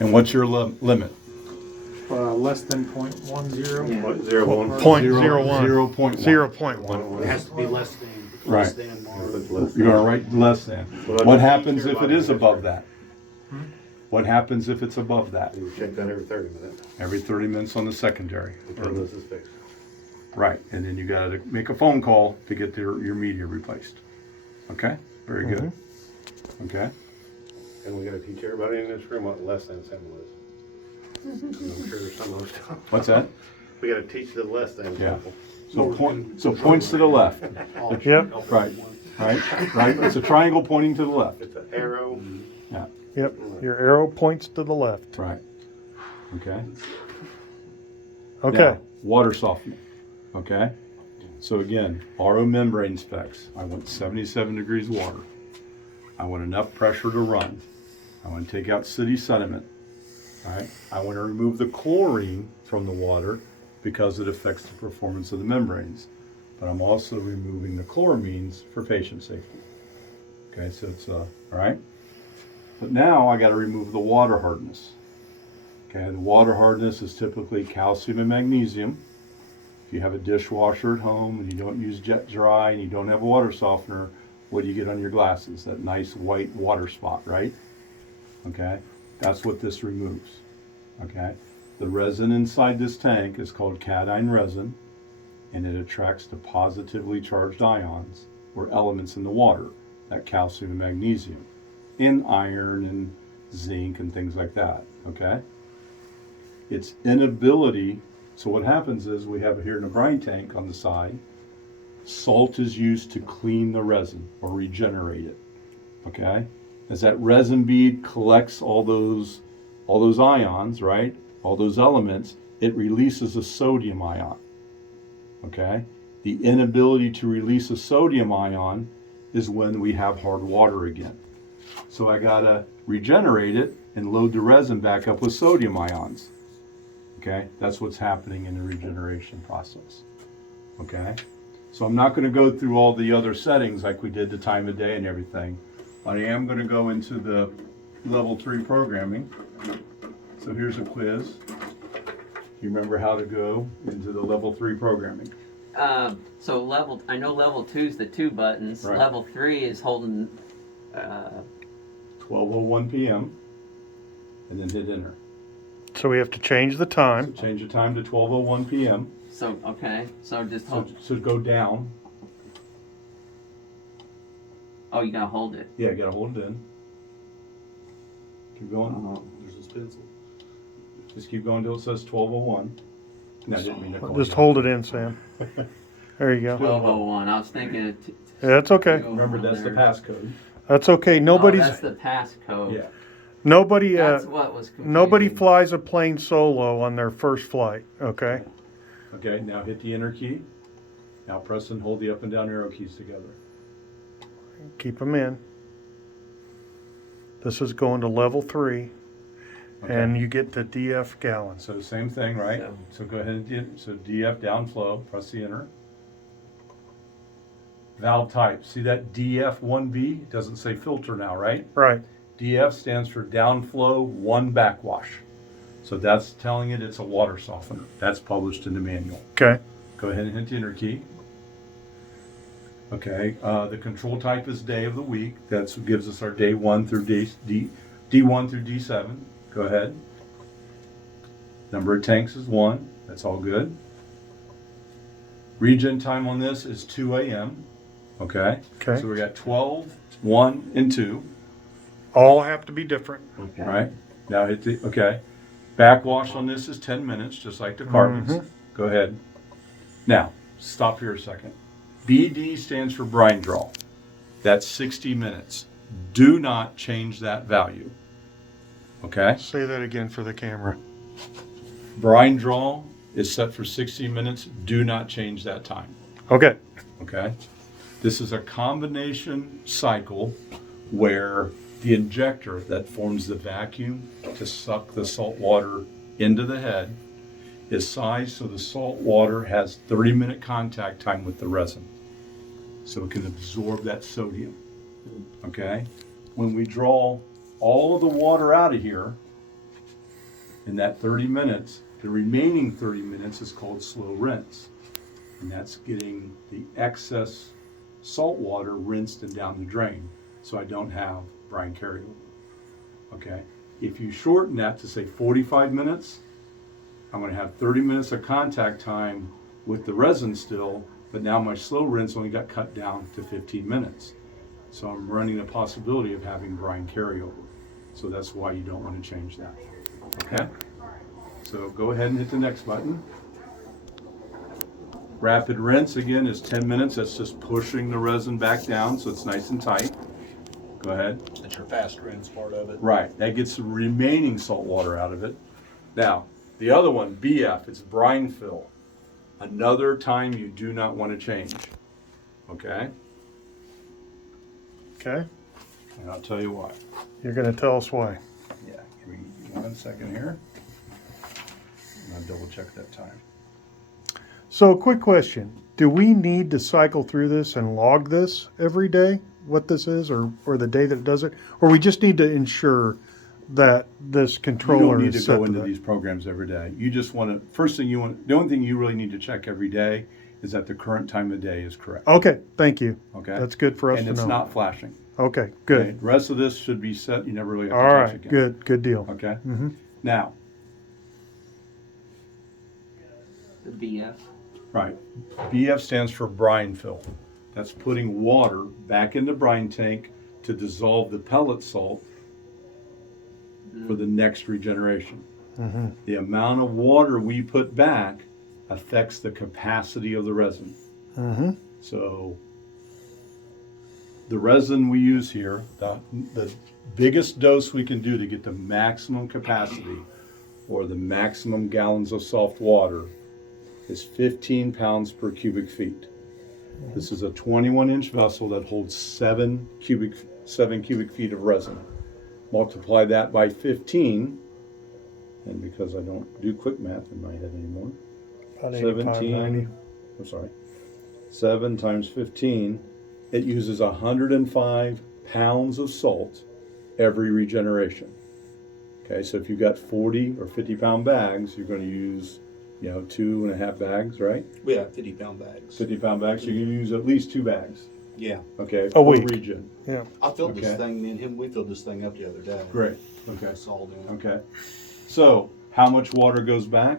And what's your limit? Less than 0.10. Yeah. 0.01. 0.1. 0.01. 0.1. It has to be less than. Right. Less than or. You're gonna write less than. What happens if it is above that? What happens if it's above that? You check that every 30 minutes. Every 30 minutes on the secondary. Until this is fixed. Right, and then you gotta make a phone call to get your media replaced. Okay, very good. Okay, And we gotta teach everybody in this room what less than symbol is. I'm sure there's some of those. what's that? We gotta teach the less than Yeah. symbol. So points to the left. Yep. Right, right. It's a triangle pointing to the left. It's an arrow. Yeah, Yep. Your arrow points to the left. right. Okay. Okay. Now, water softening. Okay. So again, RO membrane specs. I want 77 degrees water. I want enough pressure to run. I want to take out city sediment. All right. I want to remove the chlorine from the water because it affects the performance of the membranes. But I'm also removing the chloramines for patient safety. Okay, so it's all right. But now I got to remove the water hardness. Okay, the water hardness is typically calcium and magnesium. If you have a dishwasher at home and you don't use jet dry and you don't have a water softener, what do you get on your glasses? That nice white water spot, right? Okay, that's what this removes. Okay, the resin inside this tank is called cation resin, and it attracts the positively charged ions or elements in the water, that calcium and magnesium, in iron and zinc and things like that. Okay, its inability. So what happens is we have here in a brine tank on the side, salt is used to clean the resin or regenerate it. Okay? As that resin bead collects all those ions, right? All those elements, it releases a sodium ion. Okay? The inability to release a sodium ion is when we have hard water again. So I gotta regenerate it and load the resin back up with sodium ions. Okay, that's what's happening in the regeneration process. Okay, so I'm not going to go through all the other settings like we did, the time of day and everything. But I am going to go into the level 3 programming. So here's a quiz. You remember how to go into the level 3 programming? So I know level 2 is the 2 buttons. Right. Level 3 is holding, 12:01 p.m. and then hit enter. So we have to change the So time. change the time to 12:01 p.m. so just So, hold, so go down. oh, you gotta hold it. Yeah, you gotta hold it in. Keep going. There's this pencil. Just keep going until it says 12:01. No, I didn't mean to call Just you. hold it in, Sam. There you go. 1201, I was thinking of Yeah, that's okay. Remember, that's the passcode. That's okay. Oh, Nobody's that's the passcode. Yeah. nobody That's what was confusing. nobody flies a plane solo on their first flight. Okay. Okay, now hit the enter key. Now press and hold the up and down arrow keys together. Keep them in. This is going to level 3, Okay. and you get the DF gallons. So same thing, right? So- So go ahead and so DF downflow, press the enter. Valve type, see that DF1B? It doesn't say filter now, right? Right. DF stands for downflow 1 backwash. So that's telling it it's a water softener. That's published in the manual. Okay. Go ahead and hit the enter key. Okay, the control type is day of the week. That's what gives us our day 1 through D1 through D7. Go ahead. Number of tanks is 1. That's all good. Regen time on this is 2 a.m. Okay. Okay. So we got 12, 1, and 2. All have to be different. Okay. All right. Now hit the, okay. Backwash on this is 10 minutes, just like the carbons. Go ahead. Now, stop here a second. BD stands for brine draw. That's 60 minutes. Do not change that value. Okay? Say that again for the camera. Brine draw is set for 60 minutes. Do not change that time. Okay. Okay? This is a combination cycle where the injector that forms the vacuum to suck the salt water into the head is sized so the salt water has 30-minute contact time with the resin, so it can absorb that sodium. Okay? When we draw all of the water out of here, In that 30 minutes, the remaining 30 minutes is called slow rinse. And that's getting the excess salt water rinsed and down the drain, so I don't have brine carryover. Okay? If you shorten that to say 45 minutes, I'm gonna have 30 minutes of contact time with the resin still, but now my slow rinse only got cut down to 15 minutes. So I'm running the possibility of having brine carryover. So that's why you don't want to change that. Okay? So go ahead and hit the next button. Rapid rinse again is 10 minutes. That's just pushing the resin back down so it's nice and tight. Go ahead. That's your fast rinse part of it. Right, that gets the remaining salt water out of it. Now, the other one, BF, it's brine fill. Another time you do not want to change. Okay? Okay, And I'll tell you why. you're gonna tell us why. Yeah, give me 1 second here. And I'll double check that time. So, quick question. Do we need to cycle through this and log this every day, what this is, or the day that it does it? Or we just need to ensure that this You controller don't need to is set go to into that? these programs every day. You just want to, first thing you want, the only thing you really need to check every day is that the current time of day is correct. Okay, thank you. Okay? That's good for us And to it's know. not flashing. Okay, Okay? good. The rest of this should be set. You never really have to All touch right, again. good deal. Okay? Mm-hmm. Now, The BF. right. BF stands for brine fill. That's putting water back in the brine tank to dissolve the pellet salt for the next regeneration. Mm-hmm. The amount of water we put back affects the capacity of the resin. Mm-hmm. So the resin we use here, the biggest dose we can do to get the maximum capacity or the maximum gallons of soft water is 15 pounds per cubic feet. This is a 21-inch vessel that holds 7 cubic feet of resin. Multiply that by 15, and because I don't do quick math in my head anymore, About 85, 90. I'm sorry, 7 times 15, it uses 105 pounds of salt every regeneration. Okay, so if you've got 40 or 50 pound bags, you're going to use, 2.5 bags, right? We have 50-pound bags. 50 pound bags, so you're going to use at least 2 bags. Yeah. Okay, A per week. region. Yeah. I filled this Okay. thing, me and him, we filled this thing up the other day. Great. Okay. Salt in it. Okay. So, how much water goes back?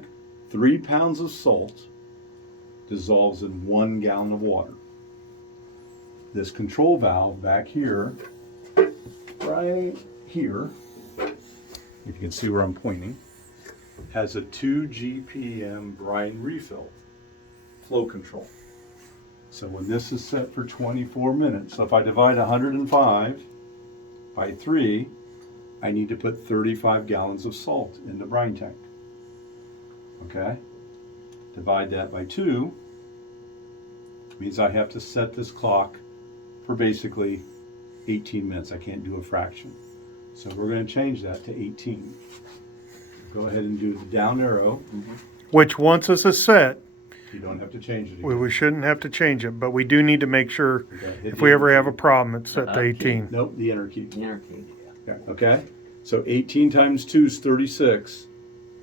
3 pounds of salt dissolves in 1 gallon of water. This control valve back here, right here, if you can see where I'm pointing, has a 2 GPM brine refill flow control. So when this is set for 24 minutes, so if I divide 105 by 3, I need to put 35 gallons of salt in the brine tank. Okay? Divide that by 2, means I have to set this clock for basically 18 minutes. I can't do a fraction. So we're going to change that to 18. Go ahead and do the down arrow. Which once this is set, You don't have to change it we again. shouldn't have to change it, but we do need to make sure Okay, hit if the we ever enter have a key. problem, it's set to 18. Nope, the enter key. Inner key. Yeah, okay, so 18 times 2 is 36.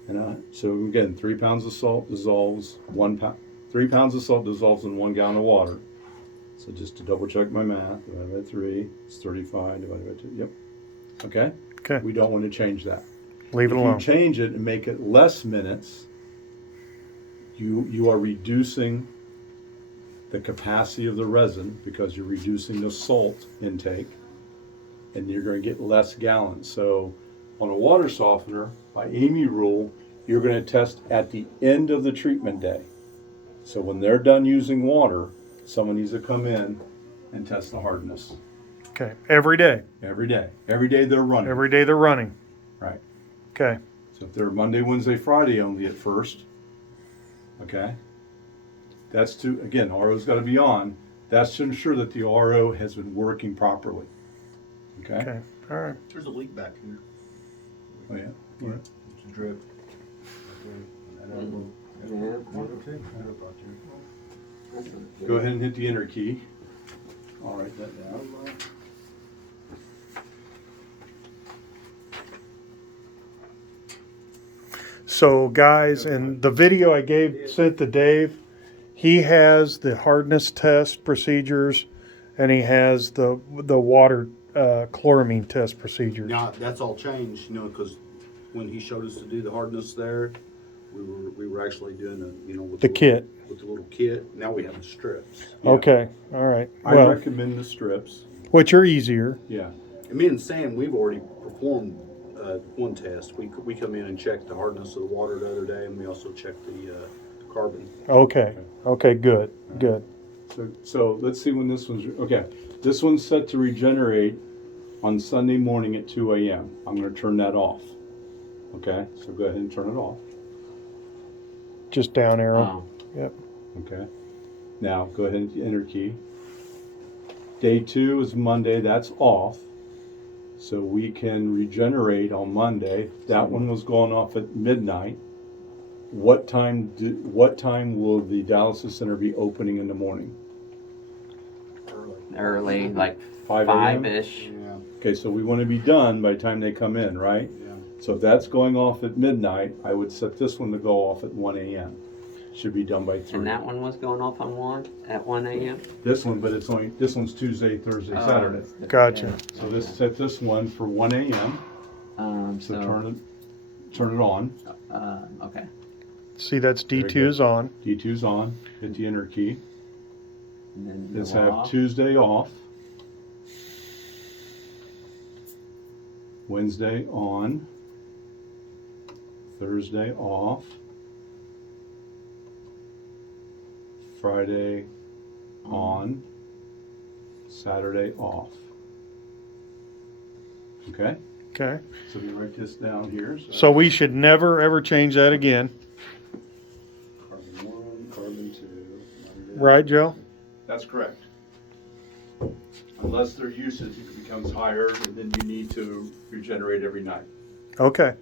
And so again, 3 pounds of salt dissolves 1 pound. 3 pounds of salt dissolves in 1 gallon of water. So just to double check my math, divided by 3, it's 35 divided by 2. Yep. Okay. Okay, We don't want to change that. leave it If you alone. change it and make it less minutes, you are reducing the capacity of the resin because you're reducing the salt intake, and you're going to get less gallons. So on a water softener, by Amy rule, you're going to test at the end of the treatment day. So when they're done using water, someone needs to come in and test the hardness Okay, every day. every day. Every day they're running. Every day they're running. Right. Okay, So if they're Monday, Wednesday, Friday only at first, okay? That's to, again, RO's got to be on. That's to ensure that the RO has been working properly. Okay? okay, all right. There's a leak back here. Oh, yeah? It's a drip. Go ahead and hit the enter key. I'll write that down. So guys, and the video I sent to Dave, he has the hardness test procedures, and he has the water chloramine test procedures. Now, that's all changed, you know, because when he showed us to do the hardness there, we were actually doing with The kit. with the little kit. Now we have the strips. Yeah. Okay, all right. I Well, recommend the strips. which are easier. Yeah. And me and Sam, we've already performed one test. We come in and checked the hardness of the water the other day, and we also checked the carbon. Okay. Okay. Good. Good. So let's see when this one's, okay. This one's set to regenerate on Sunday morning at 2 a.m. I'm going to turn that off. Okay, so go ahead and turn it off. Just down arrow. Yep. Okay. Now go ahead and enter key. Day 2 is Monday, that's off. So we can regenerate on Monday. That one was going off at midnight. What time will the dialysis center be opening in the morning? Early, like 5 a.m.? 5-ish. Yeah, Okay, so we want to be done by the time they come in, right? yeah. So if that's going off at midnight, I would set this one to go off at 1 a.m. Should be done by 3. And that one was going off on 1 a.m. This one, but this one's Tuesday, Thursday, Saturday. Gotcha. So set this one for 1 a.m. So So turn it on. okay. See, that's Very D2 good. is on. D2's on. Hit the enter key. And then Let's go have off. Tuesday off. Wednesday on. Thursday off. Friday on. Saturday off. Okay? Okay. So we write this down here. So we should never ever change that again, Carbon 1, carbon 2. Monday. right, Joe? That's correct. Unless their usage becomes higher, and then you need to regenerate every night. Okay.